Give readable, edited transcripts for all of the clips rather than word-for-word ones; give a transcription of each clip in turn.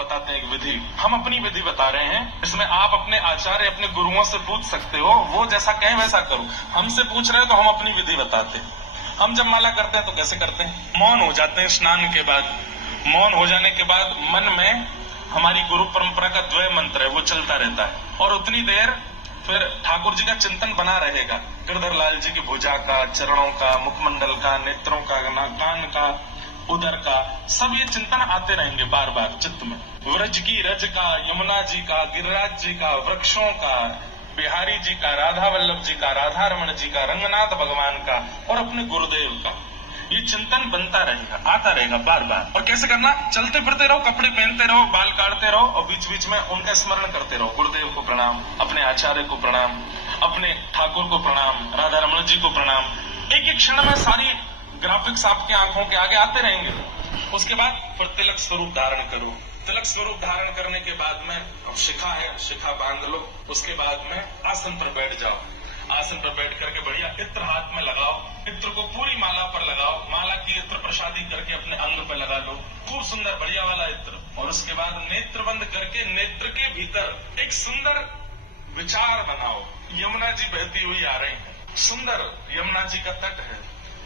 बताते हैं एक विधि। हम अपनी विधि बता रहे हैं, इसमें आप अपने आचार्य अपने गुरुओं से पूछ सकते हो, वो जैसा कहें वैसा करो। हमसे पूछ रहे हो तो हम अपनी विधि बताते हैं। हम जब माला करते हैं तो कैसे करते हैं? मौन हो जाते हैं स्नान के बाद। मौन हो जाने के बाद मन में हमारी गुरु परंपरा का द्वय मंत्र है, वो चलता रहता है और उतनी देर फिर ठाकुर जी का चिंतन बना रहेगा। गिरधर लाल जी की भुजा का, चरणों का, मुखमंडल का, नेत्रों का, कान का, उदर का, सब ये चिंतन आते रहेंगे बार बार चित्त में। व्रज की रज का, यमुना जी का, गिरिराज जी का, वृक्षों का, बिहारी जी का, राधा वल्लभ जी का, राधा रमण जी का, रंगनाथ भगवान का और अपने गुरुदेव का, ये चिंतन बनता रहेगा, आता रहेगा बार बार। और कैसे करना? चलते फिरते रहो, कपड़े पहनते रहो, बाल काटते रहो और बीच बीच में उनका स्मरण करते रहो। गुरुदेव को प्रणाम, अपने आचार्य को प्रणाम, अपने ठाकुर को प्रणाम, राधा रमण जी को प्रणाम। एक एक क्षण में सारी ग्राफिक्स आपके आंखों के आगे आते रहेंगे। उसके बाद फिर तिलक स्वरूप धारण करो। तिलक स्वरूप धारण करने के बाद में अब शिखा है, शिखा बांध लो। उसके बाद में आसन पर बैठ जाओ। आसन पर बैठ करके बढ़िया इत्र हाथ में लगाओ। इत्र को पूरी माला पर लगाओ। माला की इत्र प्रसादी करके अपने अंग पर लगा लो, खूब सुंदर बढ़िया वाला इत्र। और उसके बाद नेत्र बंद करके नेत्र के भीतर एक सुंदर विचार बनाओ। यमुना जी बहती हुई आ रही है, सुंदर यमुना जी का तट है,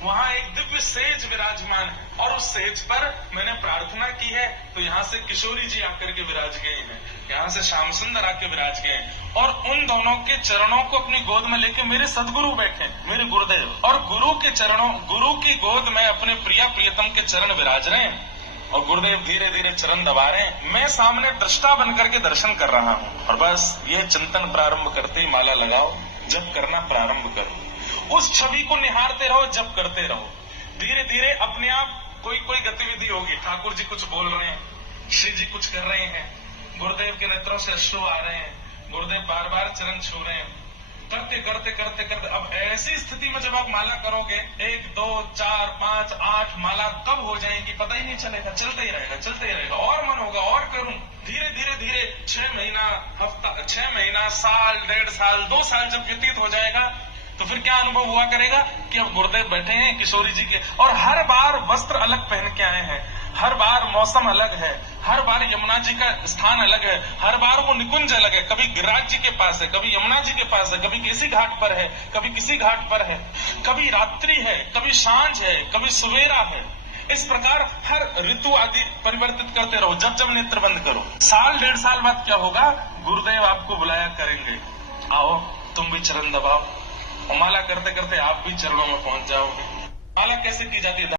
वहां एक दिव्य सेज विराजमान है और उस सेज पर मैंने प्रार्थना की है तो यहाँ से किशोरी जी आकर के विराज गए हैं, यहाँ से श्याम सुंदर आके विराज गए और उन दोनों के चरणों को अपनी गोद में लेके मेरे सदगुरु बैठे, मेरे गुरुदेव, और गुरु के चरणों, गुरु की गोद में अपने प्रिया प्रियतम के चरण विराज रहे हैं और गुरुदेव धीरे धीरे चरण दबा रहे हैं। मैं सामने दृष्टा बन करके दर्शन कर रहा हूँ और बस ये चिंतन प्रारंभ करते ही माला लगाओ, जप करना प्रारंभ करो। उस छवि को निहारते रहो, जप करते रहो। धीरे धीरे अपने आप कोई कोई गतिविधि होगी। ठाकुर जी कुछ बोल रहे हैं, श्री जी कुछ कर रहे हैं, गुरुदेव के नेत्रों से अश्रु आ रहे हैं, गुरुदेव बार बार चरण छू रहे हैं। करते करते करते करते अब ऐसी स्थिति में जब आप माला करोगे, 1 2 4 5 8 माला कब हो जाएंगी पता ही नहीं चलेगा, चलता ही रहेगा, चलता ही रहेगा और मन होगा और करूं। धीरे धीरे धीरे 6 महीना, हफ्ता, 6 महीना, साल, 1.5 साल, 2 साल जब व्यतीत हो जाएगा तो फिर क्या अनुभव हुआ करेगा कि अब गुरुदेव बैठे हैं किशोरी जी के और हर बार वस्त्र अलग पहन के आए हैं, हर बार मौसम अलग है, हर बार यमुना जी का स्थान अलग है, हर बार वो निकुंज अलग है। कभी गिरिराज जी के पास है, कभी यमुना जी के पास है, कभी किसी घाट पर है, कभी किसी घाट पर है, कभी रात्रि है, कभी सांझ है, कभी सवेरा है। इस प्रकार हर ऋतु आदि परिवर्तित करते रहो, जब जब नेत्र बंद करो। साल 1.5 साल बाद क्या होगा? गुरुदेव आपको बुलाया करेंगे, आओ तुम भी चरण दबाओ और माला करते करते आप भी चरणों में पहुंच जाओगे। माला कैसे की जाती है?